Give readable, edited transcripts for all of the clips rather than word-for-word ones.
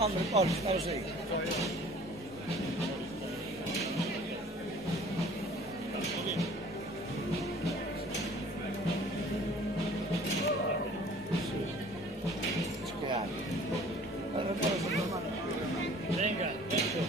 Hombre, Paul, estamos ahí. Venga, eso.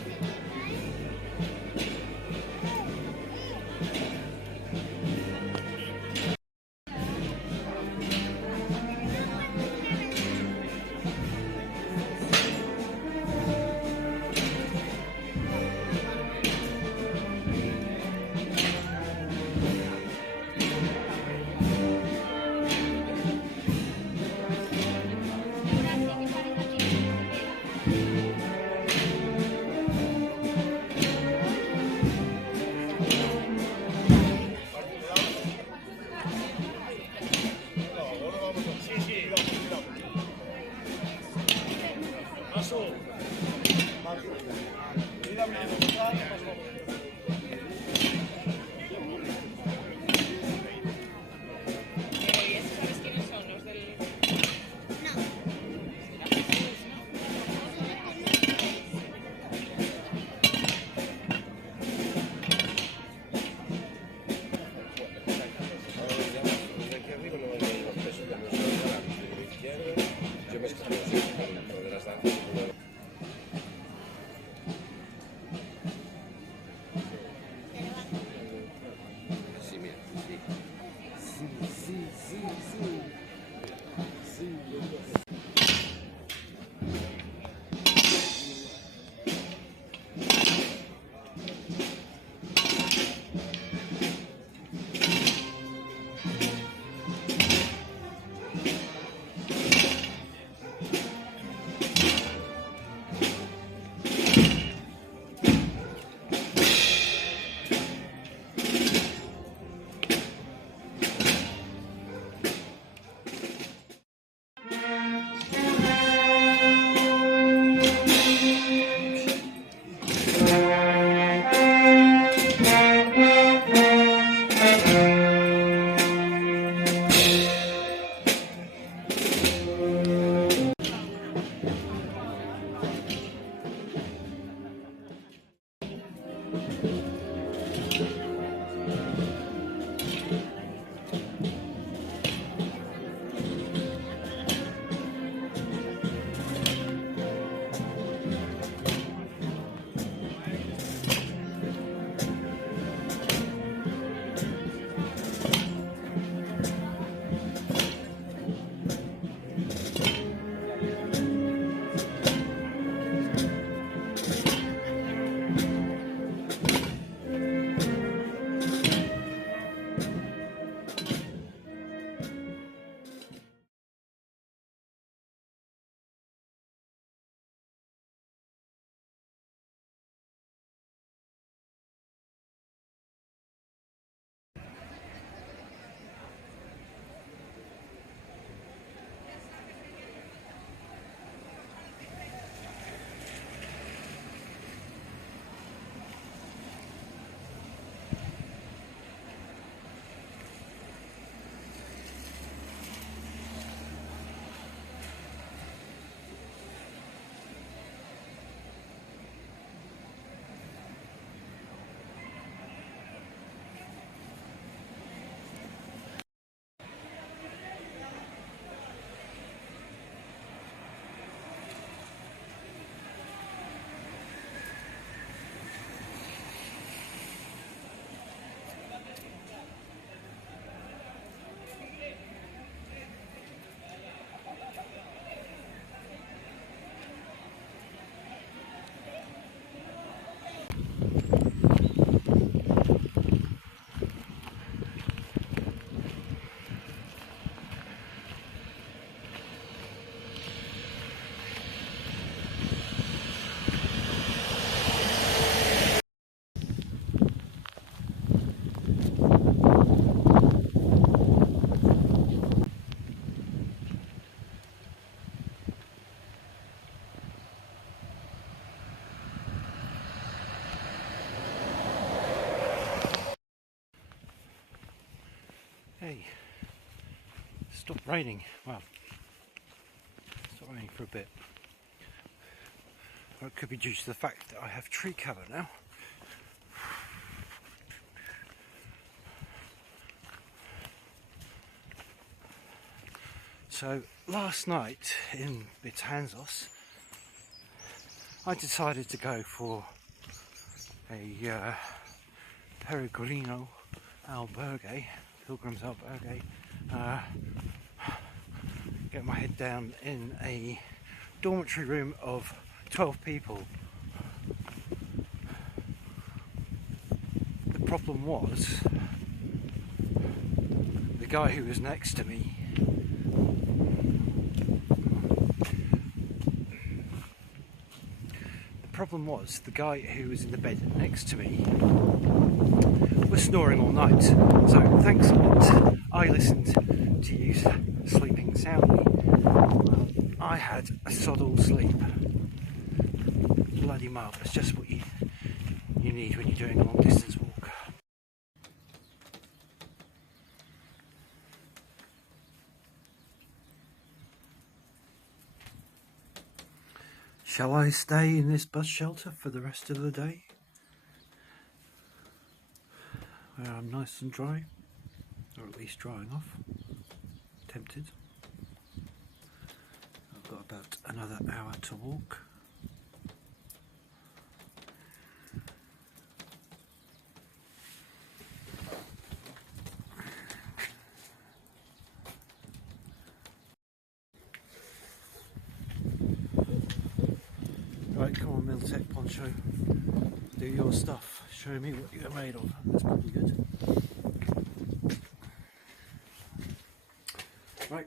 Hey, stopped raining. Well, stopped raining for a bit. or it could be due to the fact that I have tree cover now. So last night in Betanzos, I decided to go for a Peregrino Albergue, Pilgrim's Albergue, get my head down in a dormitory room of 12 people. The problem was, the guy who was next to me the guy who was in the bed next to me was snoring all night. So thanks a lot. I listened to you sleeping soundly. I had a sod all sleep. Bloody marvellous, just what you need when you're doing a long distance walk. Shall I stay in this bus shelter for the rest of the day, where I'm nice and dry, or at least drying off? Tempted. I've got about another hour to walk. Right, come on, Miltech Poncho, do your stuff. Show me what you're made of. That's probably good. Right,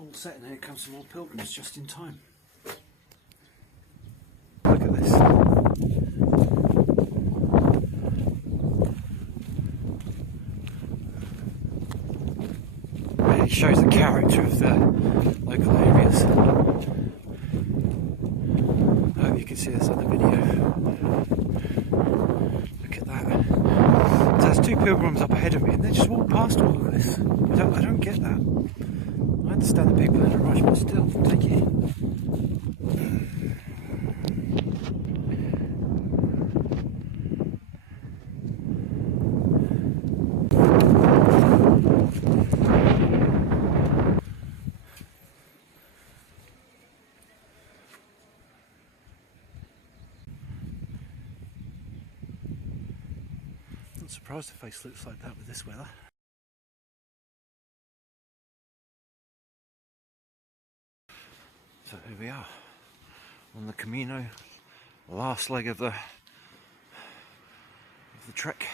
all set, and here comes some more pilgrims just in time. Look at this. It shows the character of the local areas. I hope you can see this on the video. Look at that. So there's two pilgrims up ahead of me and they just walk past all of this. I don't get that. I understand that people are in a rush, but still, take it. I'm surprised the face looks like that with this weather. So here we are on the Camino, the last leg of the trek.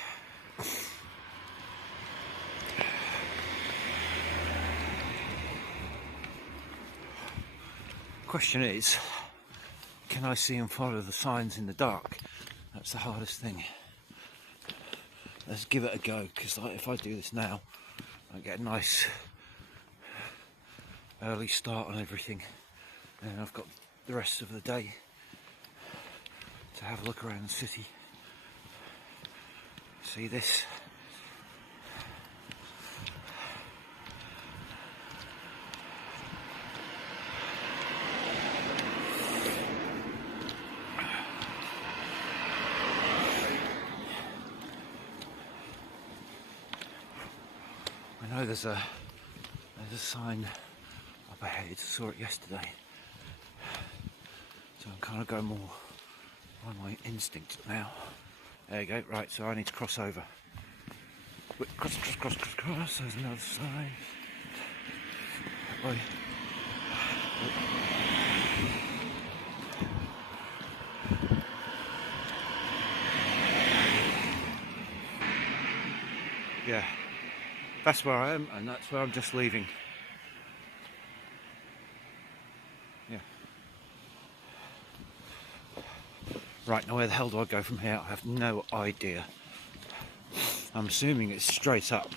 Question is, can I see and follow the signs in the dark? That's the hardest thing. Let's give it a go, because if I do this now, I get a nice early start on everything, and I've got the rest of the day to have a look around the city. See this? I know there's a sign up ahead. I saw it yesterday, so I'm kind of going more by my instinct now. There you go. Right, so I need to cross over. Cross. There's another sign. Right. Yeah. That's where I am, and that's where I'm just leaving. Yeah. Right, now where the hell do I go from here? I have no idea. I'm assuming it's straight up.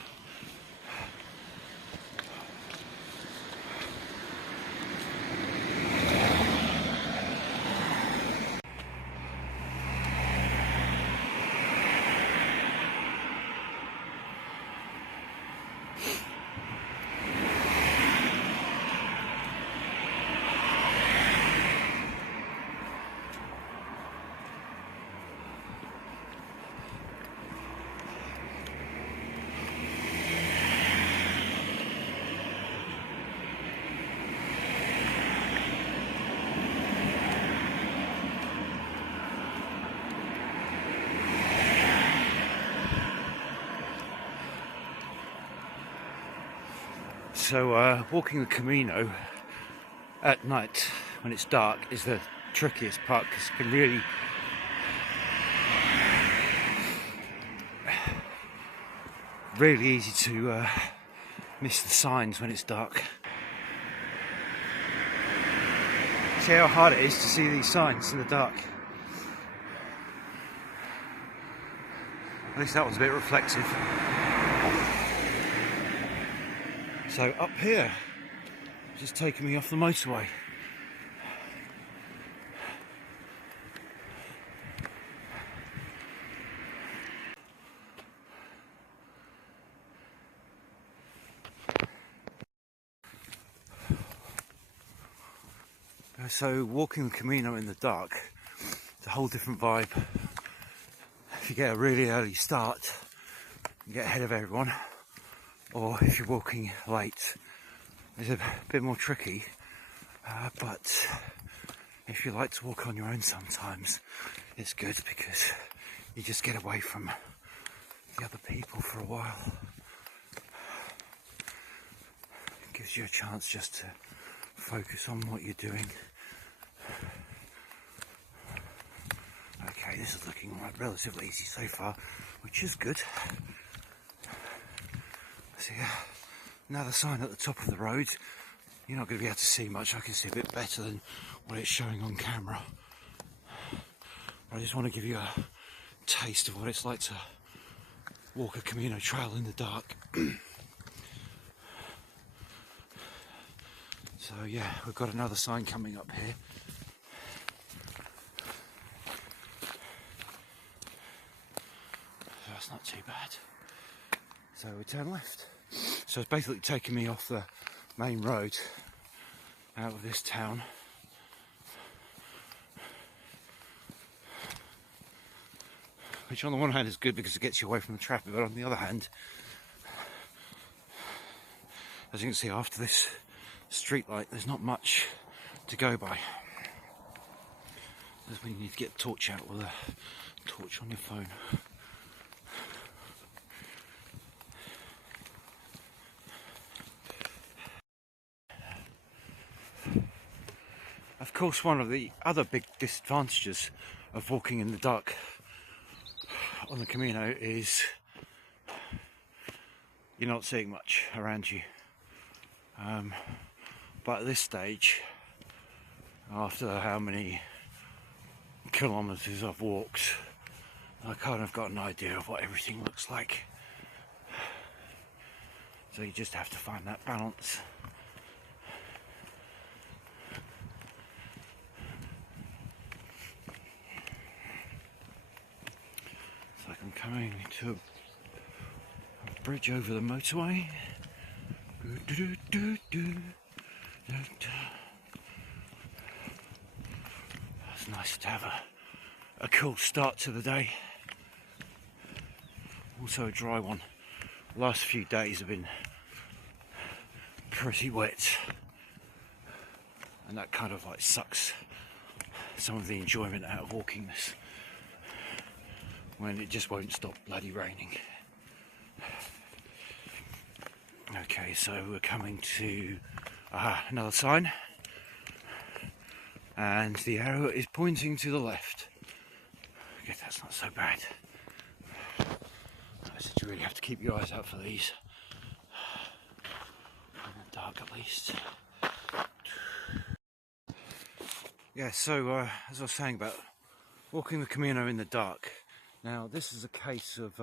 so walking the Camino at night when it's dark is the trickiest part, because it can really easy to miss the signs when it's dark. See how hard it is to see these signs in the dark. At least that one's a bit reflective. So up here, just taking me off the motorway. So walking the Camino in the dark, it's a whole different vibe. If you get a really early start, you get ahead of everyone, or if you're walking late, it's a bit more tricky. But if you like to walk on your own sometimes, it's good because you just get away from the other people for a while. It gives you a chance just to focus on what you're doing. Okay, this is looking relatively easy so far, which is good. See, another sign at the top of the road. You're not going to be able to see much. I can see a bit better than what it's showing on camera. But I just want to give you a taste of what it's like to walk a Camino trail in the dark. So yeah, we've got another sign coming up here. That's not too bad. So we turn left. So it's basically taking me off the main road out of this town. Which on the one hand is good because it gets you away from the traffic, but on the other hand, as you can see after this street light, there's not much to go by. That's when you need to get the torch out with a torch on your phone. Of course, one of the other big disadvantages of walking in the dark on the Camino is you're not seeing much around you. But at this stage, after how many kilometres I've walked, I kind of got an idea of what everything looks like. So you just have to find that balance. It's like I'm coming to a bridge over the motorway. It's nice to have a cool start to the day. Also a dry one. The last few days have been pretty wet, and that kind of like sucks some of the enjoyment out of walking this when it just won't stop bloody raining. Okay, so we're coming to another sign, and the arrow is pointing to the left. Okay, that's not so bad. I said you really have to keep your eyes out for these. In the dark at least. Yeah, so as I was saying about walking the Camino in the dark, now this is a case of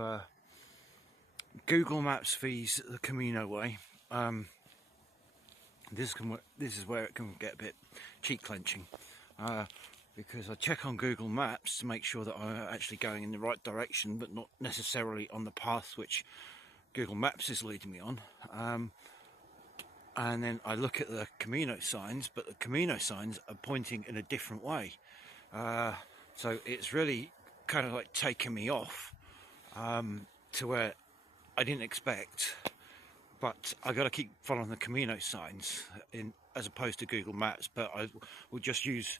Google Maps fees the Camino way. This is where it can get a bit cheek clenching, because I check on Google Maps to make sure that I'm actually going in the right direction, but not necessarily on the path which Google Maps is leading me on. And then I look at the Camino signs, but the Camino signs are pointing in a different way. So it's really kind of like taking me off to where I didn't expect, but I got to keep following the Camino signs as opposed to Google Maps. But I'll just use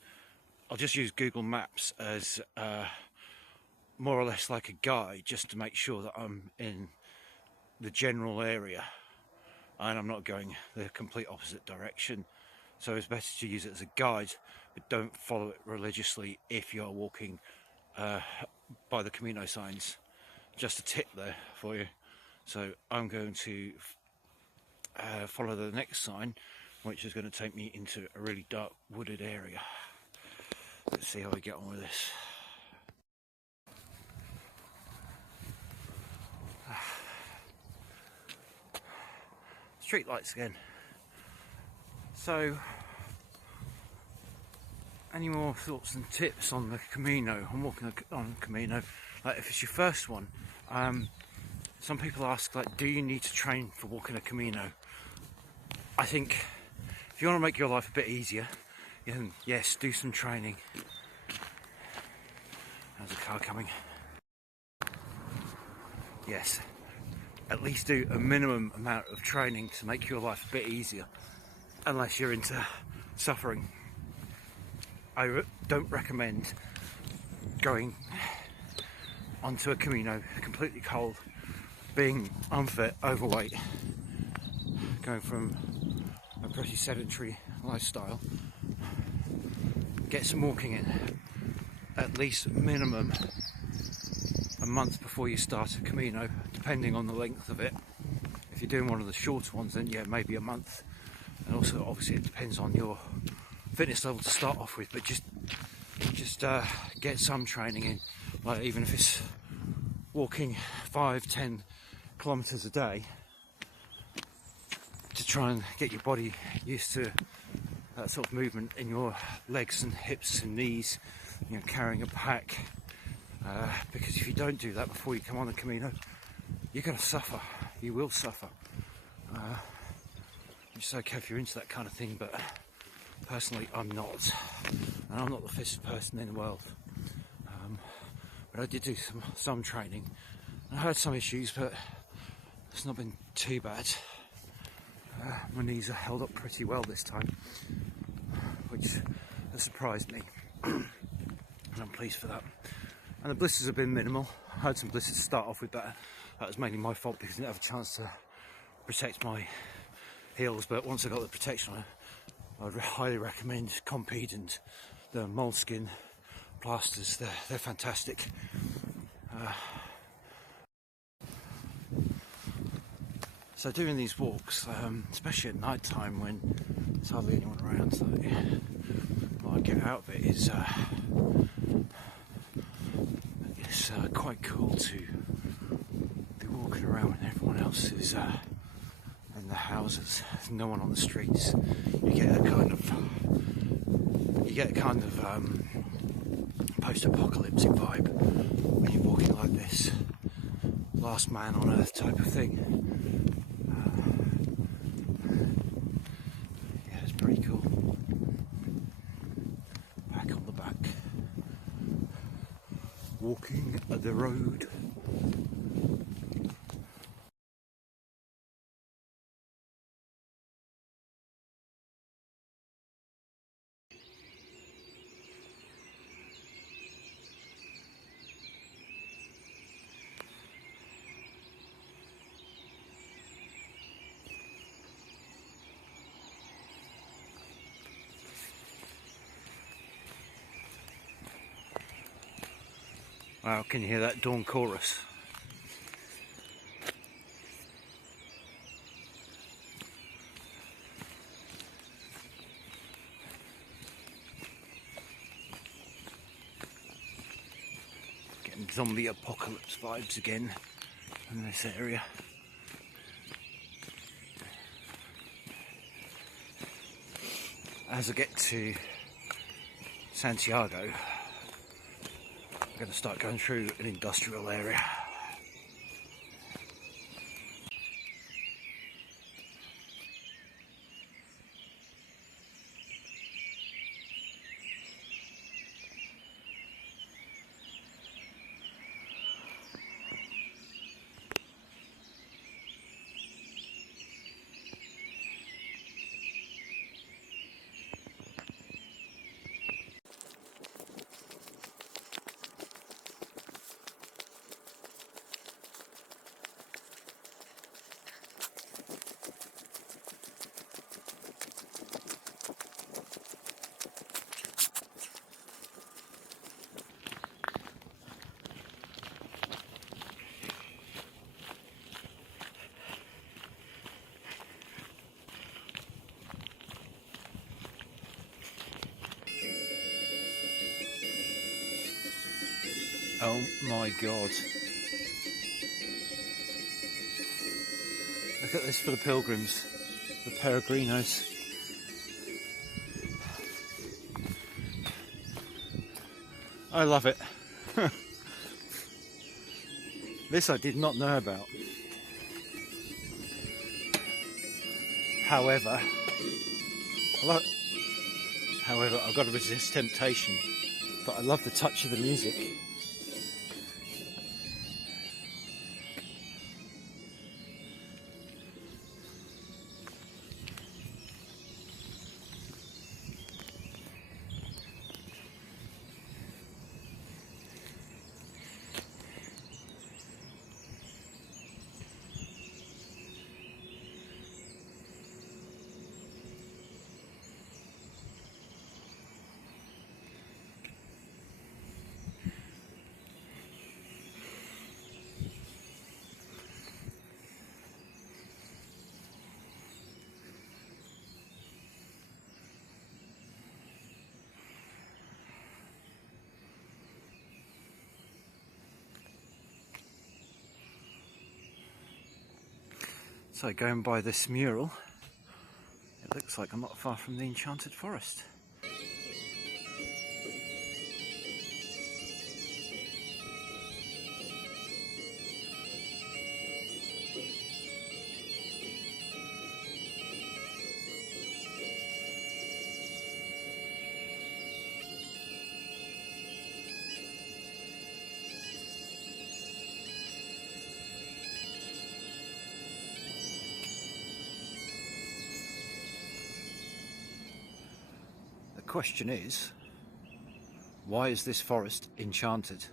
Google Maps as more or less like a guide, just to make sure that I'm in the general area and I'm not going the complete opposite direction. So it's better to use it as a guide, but don't follow it religiously if you're walking by the Camino signs. Just a tip there for you. So I'm going to follow the next sign, which is going to take me into a really dark wooded area. Let's see how we get on with this. Street lights again. So, any more thoughts and tips on the Camino? I'm walking on the Camino. Like, if it's your first one, some people ask, like, do you need to train for walking a Camino? I think if you want to make your life a bit easier, then yes, do some training. There's a car coming. Yes, at least do a minimum amount of training to make your life a bit easier, unless you're into suffering. I don't recommend going onto a Camino completely cold, being unfit, overweight, going from a pretty sedentary lifestyle. Get some walking in, at least minimum a month before you start a Camino, depending on the length of it. If you're doing one of the shorter ones, then yeah, maybe a month. And also, obviously, it depends on your fitness level to start off with, but just get some training in. Like, even if it's walking 5-10 kilometers a day, to try and get your body used to that sort of movement in your legs and hips and knees, you know, carrying a pack, because if you don't do that before you come on the Camino, you're going to suffer. You will suffer. It's okay if you're into that kind of thing, but personally I'm not, and I'm not the fittest person in the world. But I did do some training, and I had some issues, but it's not been too bad. My knees are held up pretty well this time, which has surprised me, and I'm pleased for that. And the blisters have been minimal. I had some blisters to start off with, but that was mainly my fault because I didn't have a chance to protect my heels. But once I got the protection on, I would highly recommend Compeed and the moleskin plasters. They're fantastic. So doing these walks, especially at night time when there's hardly anyone around, so what I get out of it is it's quite cool to be walking around when everyone else is in the houses, there's no one on the streets. You get a kind of post-apocalyptic vibe when you're walking like this, last man on earth type of thing. Yeah, it's pretty cool. Back on the back, walking the road. Wow, can you hear that dawn chorus? Getting zombie apocalypse vibes again in this area. As I get to Santiago, I'm going to start going through an industrial area. Oh my god. Look at this for the pilgrims, the peregrinos. I love it. This I did not know about. However, I've got to resist temptation. But I love the touch of the music. So going by this mural, it looks like I'm not far from the Enchanted Forest. The question is, why is this forest enchanted?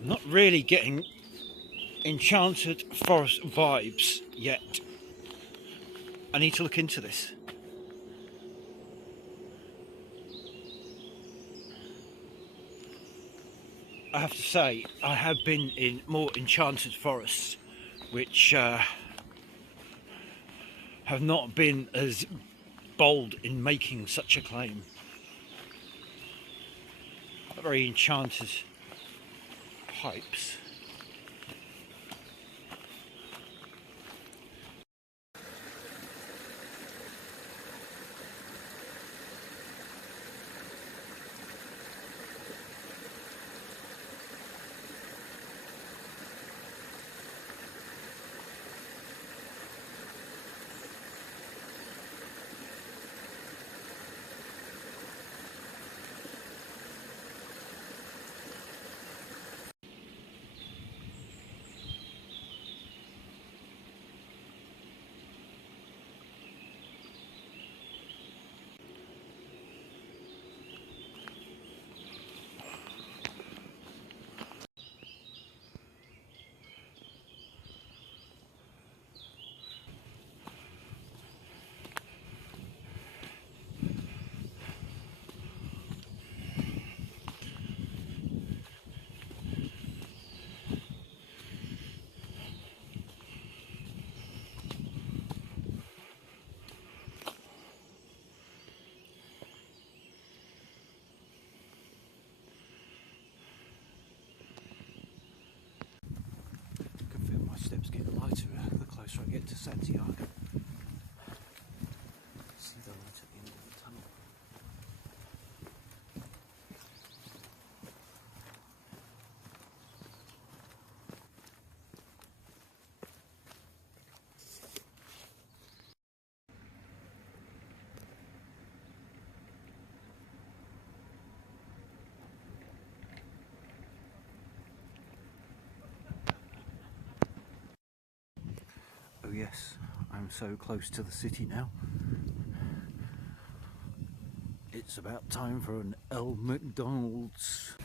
I'm not really getting Enchanted Forest vibes yet. I need to look into this. I have to say, I have been in more enchanted forests which have not been as bold in making such a claim. Not very enchanted pipes. to Santiago. See the light at the end of the tunnel. Oh yes, I'm so close to the city now. It's about time for an El McDonald's.